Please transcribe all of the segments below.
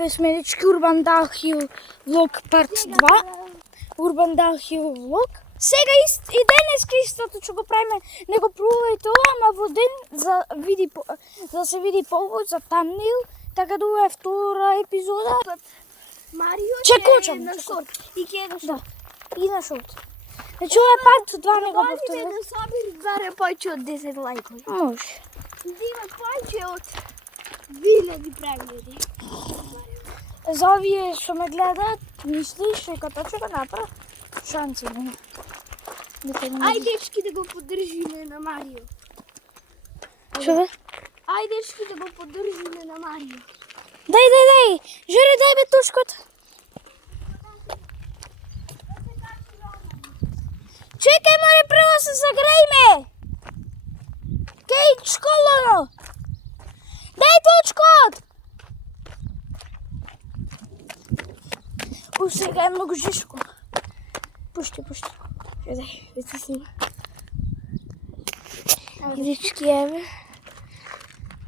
Еве сме дечки Urban Downhill Vlog part 2. Urban Downhill Vlog. Сега и денеска истото што го правиме, не го пробувајте ова, ама во ден за се види повод за thumbnail, така да ова е втора епизода. Марио чекочам на шорт и ќе на шорт. И на шорт. Значи ова е part 2, не го повторувам. Да собери баре повеќе од 10 лајкови. Може. Да има повеќе од 1000 прегледи. За овие што ме гледаат, мислиш дека тоа ќе го направи? Шанси нема. Ајде дечки да го поддржиме на Марио. Што бе? Ајде дечки да го поддржиме на Марио. Дај. Жери, дај бе тушкот. Чекај, море, прво се загрејме. Кеј, школано. Дај точкот. Сега е многу жишко. Пушти. Дај, да ти снима. Дечки, еве.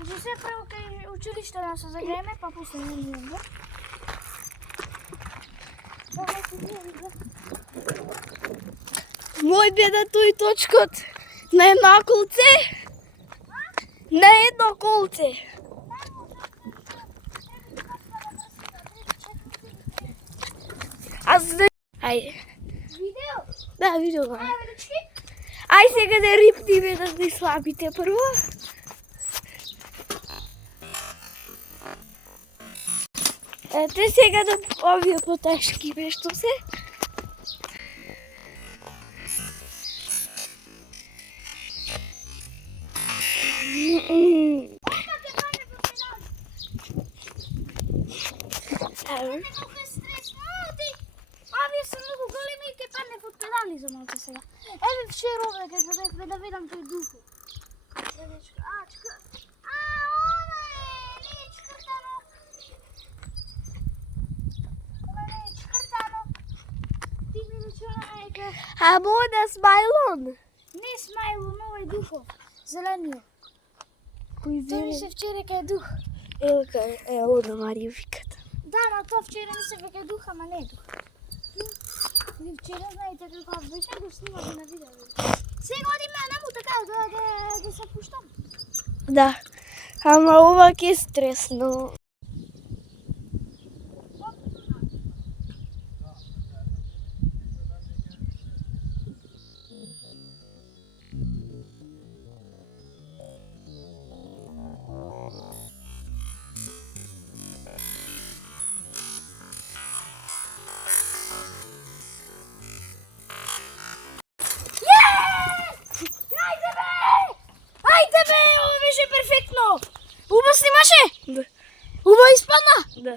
Значи се прво кај училиште да се загрееме, па после не идеме. Мој беда тој точкот на едно колце. На едно колце. Ајде. Видео? Да, видео го. Ајде, дечки. Ај сега да рипнеме да не слабите прво. Ете сега да овие потешки бе што се. Овие се многу големи и ќе падне под педали за малце сега. Еве вчера овде ќе да видам тој духо. А мода смајлон. Не смајлон, овој духо. Зелениот. Кој Тој ми се вчера кај дух. Ево на Марио викат. Да, ма тоа вчера ми се веќе дух, ама не е дух. И вчера, знаете како обично го снимав на видео. Сега одиме на му така да се пуштам. Да. Ама ова ќе е стресно. Ајде бе, ова беше перфектно. Уба снимаше? Да. Уба испадна? Да.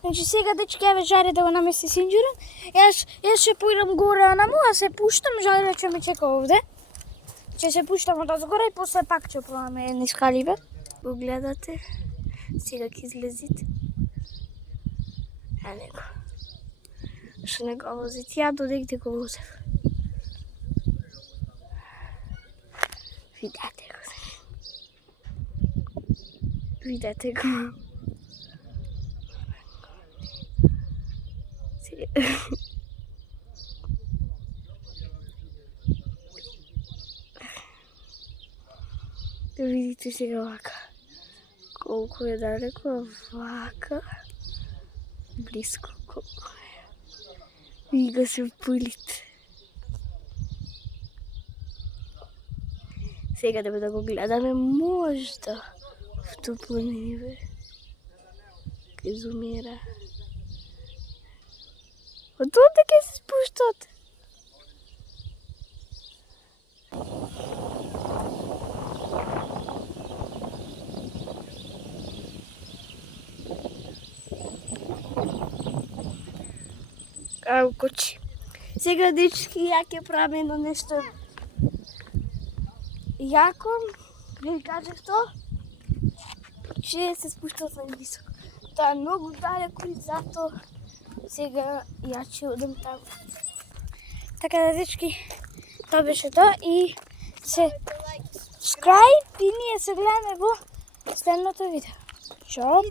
Значи сега дечки еве Жаре да го намести синџирен. Јас ќе поидам горе на му, а се пуштам, Жаре ќе ме чека овде. Ќе се пуштам од озгора и после пак ќе пробаме едни скалибе. Го гледате. Сега ќе излезите. А него. Што не го возите, ја додегде го возев. Видете го. Да видите сега вака. Колку е далеко, вака. Близко колку е. И го се пулите. Сега да го гледаме можда в топлини бе. Ке изумира. Од овде ке се спуштат. кочи. Сега, дечки, ја ќе правиме едно нешто јако. Ви кажах тоа, че се спуштал на високо. Тоа е многу далеко и затоа сега ја ќе одам таму. Така да, дечки, тоа беше тоа и се subscribe и ние се гледаме во следното видео. Чао!